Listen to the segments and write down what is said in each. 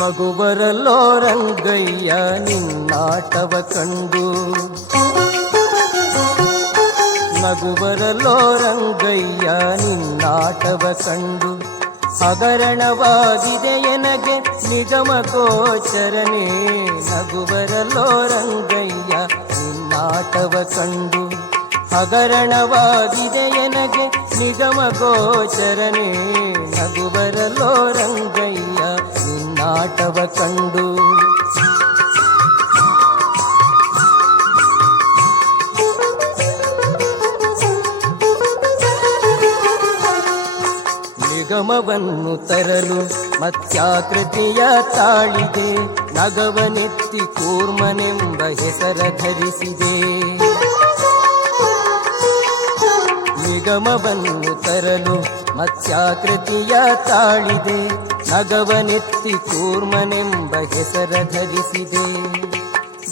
ನಗು ಬರಲೋ ರಂಗಯ್ಯ ನಿನ್ನಾಟವ ಕಂಡು, ನಗು ಬರಲೋ ರಂಗಯ್ಯ ನಿನ್ನಾಟವ ಕಂಡು. ಹಗರಣವಾಗಿದೆ ಎನಗೆ ನಿಗಮ ಗೋಚರನೇ, ನಗು ಬರಲೋ ರಂಗಯ್ಯ ನಿನ್ನಾಟವ ಕಂಡು. ಹಗರಣವಾಗಿದೆ ಎನಗೆ ನಿಗಮ ಗೋಚರನೇ, ನಗು ಬರಲೋ ರಂಗಯ್ಯ ನಿನ್ನಾಟವ ಕಂಡು. ನಿಗಮವನ್ನು ತರಲು ಮತ್ಸ್ಯಾಕೃತಿಯ ತಾಳಿದೆ, ನಗವನೆತ್ತಿ ಕೂರ್ಮನೆಂಬ ಹೆಸರ ಧರಿಸಿದೆ. ನಿಗಮವನ್ನು ತರಲು ಮತ್ಸ್ಯಾಕೃತಿಯ ತಾಳಿದೆ, ನಗವನೆತ್ತಿ ಕೂರ್ಮನೆಂಬ ಹೆಸರ ಧರಿಸಿದೆ.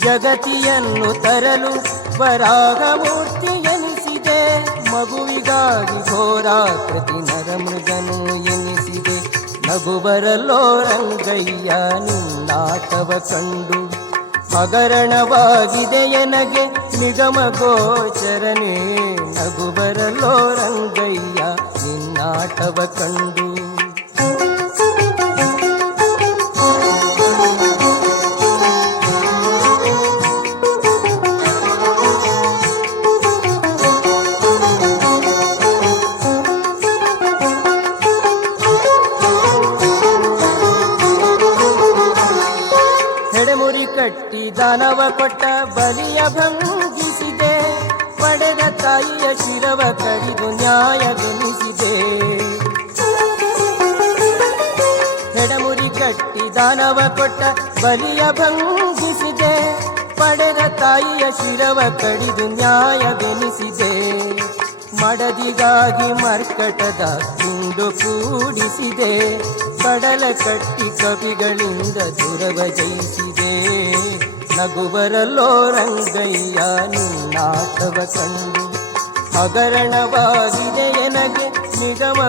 ಜಗತಿಯನ್ನು ತರಲು ವರಾಹಮೂರ್ತಿ ಎನಿಸಿದೆ, ಮಗುವಿಗಾಗಿ ಘೋರಾಕೃತಿ ನರಮೃಗನು ಎನಿಸಿದೆ. ನಗು ಬರಲೋ ರಂಗಯ್ಯ ನಿನ್ನಾಟವ ಕಂಡು. ಹಗರಣವಾಗಿದೆ ಎನಗೆ ನಿಗಮ ಗೋಚರನೇ, ನಗು ಬರಲೋ ರಂಗಯ್ಯ ನಿನ್ನಾಟವ ಕಂಡು. ಹೆಡೆಮುರಿ ಕಟ್ಟಿ ದಾನವ ಕೊಟ್ಟ ಬಲಿಯ ಭಂಗಿಸಿದೆ, ಪಡೆದ ತಾಯಿಯ ಶಿರವ ಕಡಿದು ನ್ಯಾಯವೆನಿಸಿದೆ. ಹೆಡೆಮುರಿ ಕಟ್ಟಿ ದಾನವ ಕೊಟ್ಟ ಬಲಿಯ ಭಂಗಿಸಿದೆ, ಪಡೆದ ತಾಯಿಯ ಶಿರವ ಕಡಿದು ನ್ಯಾಯವೆನಿಸಿದೆ. ಮಡದಿಗಾಗಿ ಮರ್ಕಟದ ಗುಂಡು ಕೂಡಿಸಿದೆ, ಕಡಲ ಕಟ್ಟಿ ಕವಿಗಳಿಂದ ದುರವ ಜಯಿಸಿದೆ. ನಗು ಬರಲೋ ರಂಗಯ್ಯ ನಿನ್ನಾಟವ ಕಂಡು. ಹಗರಣವಾಗಿದೆ ಎನಗೆ ನಿಗಮ